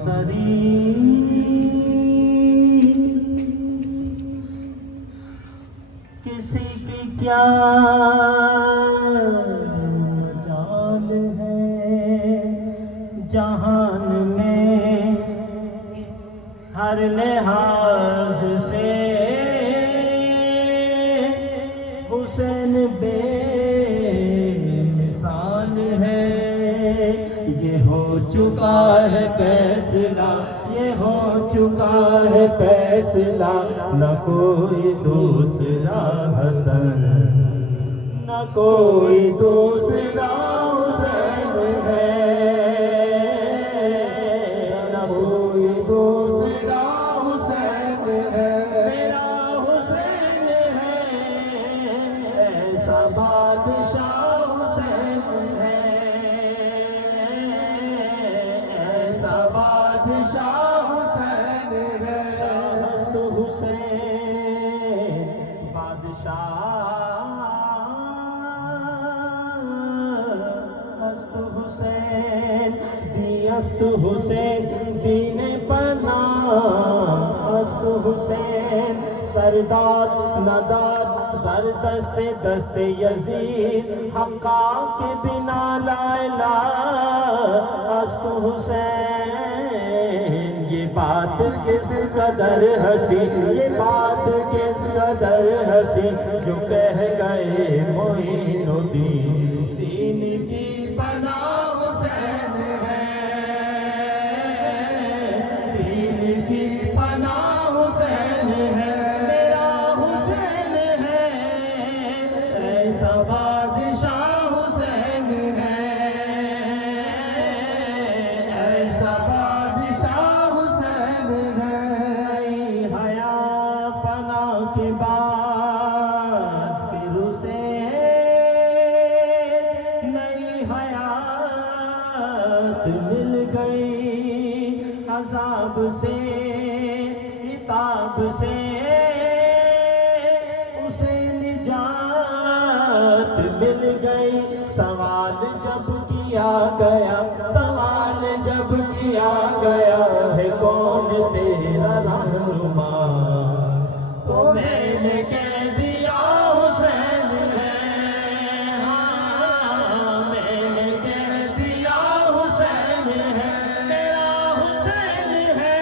سری کسی کی کیا مجال ہے جہان میں ہر لحاظ سے حسین بے مثال ہے یہ ہو چکا ہے فیصلہ یہ ہو چکا ہے فیصلہ نہ کوئی دوسرا حسن نہ کوئی دوسرا حسین ہے نہ کوئی دوسرا حسین ہے میرا حسین ہے ایسا بادشاہ حسین ہے ایسا بادشاہ حسین ہے شاہست حسین بادشاہ است حسین دی است حسین دین پناہ است حسین سرداد نداد در دست یزید حقا کے بنا لا الہ است حسین یہ بات کس قدر ہنسی یہ بات کس قدر ہنسی جو کہہ گئے معین الدین دین کی پناہ حسین ہے دین کی پناہ حسین ہے میرا حسین ہے ایسا بادشاہ حسین ہے ایسا بادشاہ حسین ہے نئی حیا فنا کے بعد پھر اسے نئی حیات مل گئی عذاب سے عتاب سے اسے نجات مل گئی سوال جب کیا گیا سوال جب کیا گیا ہے کون تیرا رہنما تو میں نے کہہ دیا حسین ہے ہاں میں نے کہہ دیا حسین ہے میرا حسین ہے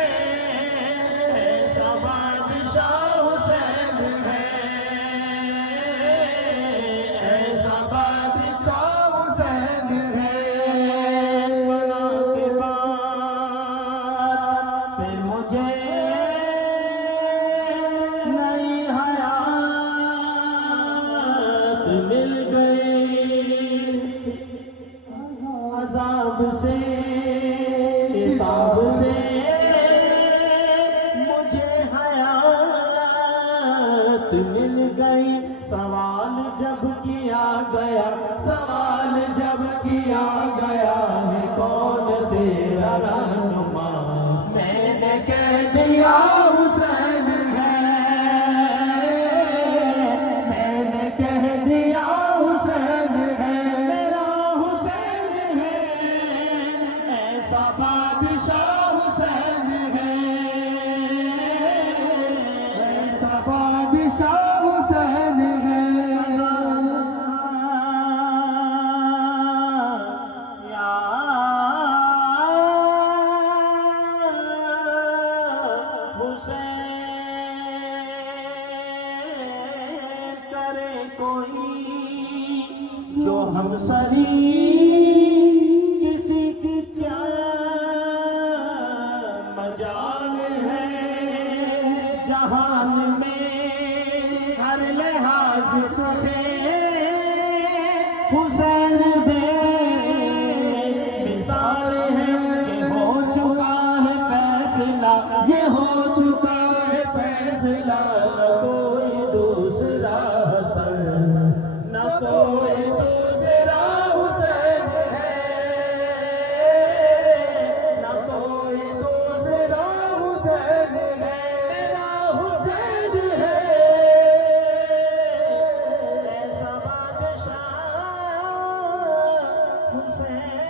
ایسا بادشاہ حسین ہے ایسا بادشاہ حسین ہے فنا کے بعد پھر مجھے نئی حیات مل گئی عذاب سے عتاب سے مجھے حیات مل گئی سوال جب کیا گیا سوال جب کیا گیا ہے کون تیرا رہنما میں نے کہہ دیا حسین ہے میں نے کہہ دیا حسین ہے میرا حسین ہے ایسا بادشاہ حسین ہے ایسا بادشاہ حسین ہے یا حسین کرے کوئی جو ہم سری کسی کی کیا مجال ہے جہان میں ہر لحاظ سے حسین بے مثال ہے یہ ہو چکا ہے فیصلہ یہ ہو چکا ہے فیصلہ نہ کوئی دوسرا حسن نہ کوئی دوسرا حسین ہے نہ کوئی دوسرا حسین ہے میرا حسین ہے ایسا بادشاہ حسین